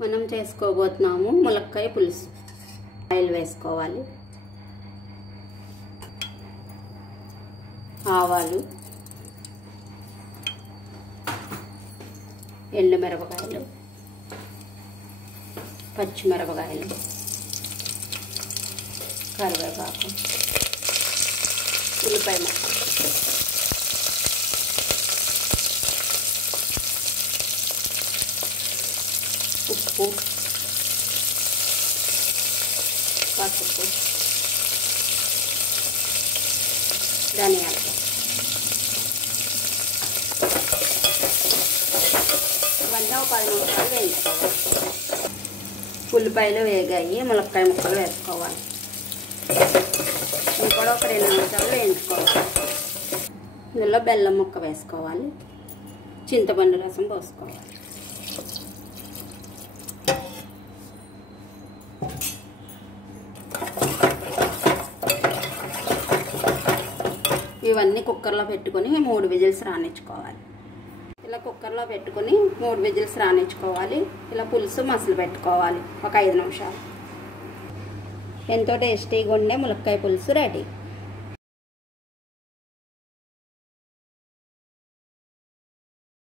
మనం చేసుకోబోతున్నాము ములక్కాయ పులుసు. ఆయిల్ వేసుకోవాలి, ఆవాలు, ఎండుమిరపకాయలు, పచ్చిమిరపకాయలు, కరివేపాకు, ఉల్లిపాయ ముక్కలు, ఉప్పు, పసుపు, ధనియాలు. ఇవన్నీ ఒక 10 నిమిషాలు వేయించుకోవాలి. ఉల్లిపాయలు వేగాయి, ములక్కాయ ముక్కలు వేసుకోవాలి. ఇవి కూడా ఒక 2 నిమిషాలు వేయించుకోవాలి. ఇందులో బెల్లం ముక్క వేసుకోవాలి, చింతపండు రసం పోసుకోవాలి. ఇవన్నీ కుక్కర్లో పెట్టుకొని 3 విజిల్స్ రానిచ్చుకోవాలి. ఇలా కుక్కర్లో పెట్టుకొని 3 విజిల్స్ రానిచ్చుకోవాలి. ఇలా పులుసు మసలు పెట్టుకోవాలి ఒక 5 నిమిషాలు. ఎంతో టేస్టీగా ఉండే ములక్కాయ పులుసు రెడీ.